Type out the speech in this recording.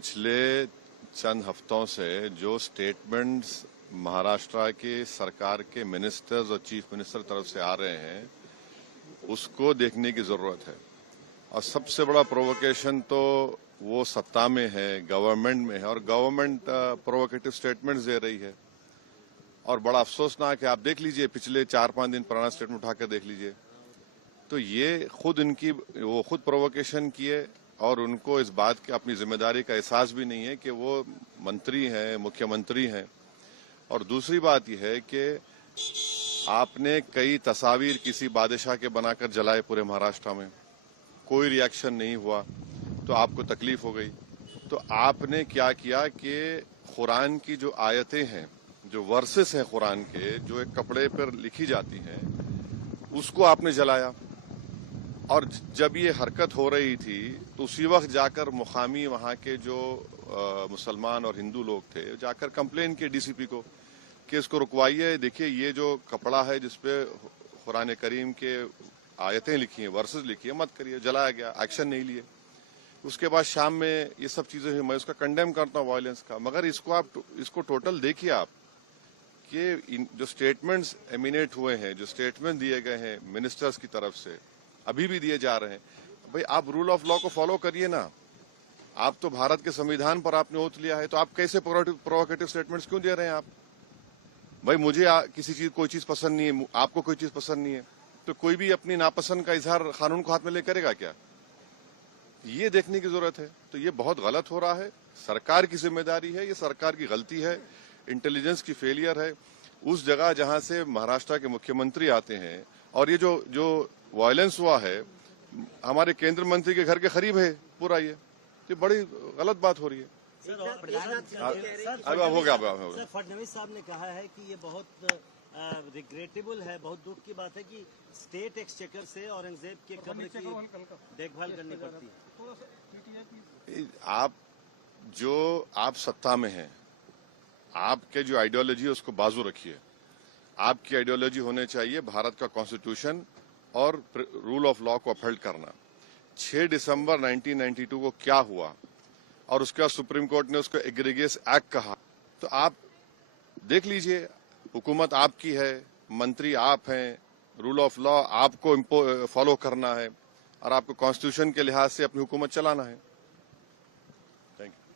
पिछले चंद हफ्तों से जो स्टेटमेंट्स महाराष्ट्र के सरकार के मिनिस्टर्स और चीफ मिनिस्टर तरफ से आ रहे हैं उसको देखने की जरूरत है। और सबसे बड़ा प्रोवोकेशन तो वो सत्ता में है, गवर्नमेंट में है, और गवर्नमेंट प्रोवोकेटिव स्टेटमेंट्स दे रही है। और बड़ा अफसोसनाक है, आप देख लीजिए पिछले 4-5 दिन पुराना स्टेटमेंट उठाकर देख लीजिए, तो ये वो खुद प्रोवोकेशन किए और उनको इस बात की अपनी जिम्मेदारी का एहसास भी नहीं है कि वो मंत्री हैं, मुख्यमंत्री हैं। और दूसरी बात यह है कि आपने कई तस्वीर किसी बादशाह के बनाकर जलाए पूरे महाराष्ट्र में, कोई रिएक्शन नहीं हुआ, तो आपको तकलीफ हो गई। तो आपने क्या किया कि कुरान की जो आयतें हैं, जो वर्सेस हैं कुरान के, जो एक कपड़े पर लिखी जाती हैं, उसको आपने जलाया। और जब ये हरकत हो रही थी तो उसी वक्त जाकर मुकामी वहां के जो मुसलमान और हिंदू लोग थे जाकर कंप्लेन किए डीसीपी को कि इसको रुकवाइए, देखिए ये जो कपड़ा है जिसपे कुरान करीम के आयतें लिखी हैं, वर्सेस लिखी है, मत करिए। जलाया गया, एक्शन नहीं लिए। उसके बाद शाम में ये सब चीजें हुई। मैं उसका कंडेम करता हूँ वायलेंस का, मगर इसको टोटल देखिए आप कि जो स्टेटमेंट्स एमिनेट हुए हैं, जो स्टेटमेंट दिए गए हैं मिनिस्टर्स की तरफ से, अभी भी दिए जा रहे हैं, भाई आप रूल ऑफ लॉ को फॉलो करिए ना। आप तो भारत के संविधान पर आपने ओथ लिया है, तो आप कैसे प्रोवोकेटिव स्टेटमेंट्स क्यों दे रहे हैं आप? भाई मुझे किसी चीज कोई चीज पसंद नहीं है, आपको कोई चीज पसंद नहीं है, तो कोई भी अपनी नापसंद का इजहार कानून को हाथ में ले करेगा क्या? ये देखने की जरूरत है। तो ये बहुत गलत हो रहा है, सरकार की जिम्मेदारी है, ये सरकार की गलती है, इंटेलिजेंस की फेलियर है। उस जगह जहां से महाराष्ट्र के मुख्यमंत्री आते हैं, और ये जो वायलेंस हुआ है हमारे केंद्र मंत्री के घर के करीब है पूरा, ये बड़ी गलत बात हो रही है। अब हो गया। सर, फडणवीस साहब ने कहा है कि ये बहुत रिग्रेटेबल है, बहुत दुख की बात है कि स्टेट एक्सचेकर से औरंगजेब के कब्र की देखभाल करनी पड़ती है। आप सत्ता में हैं, आपके जो आइडियोलॉजी है उसको बाजू रखिए। आपकी आइडियोलॉजी होने चाहिए भारत का कॉन्स्टिट्यूशन और रूल ऑफ लॉ को अपहोल्ड करना। 6 दिसंबर 1992 को क्या हुआ और उसके बाद सुप्रीम कोर्ट ने उसको एग्रीगेस एक्ट कहा, तो आप देख लीजिए, हुकूमत आपकी है, मंत्री आप हैं, रूल ऑफ लॉ आपको फॉलो करना है और आपको कॉन्स्टिट्यूशन के लिहाज से अपनी हुकूमत चलाना है।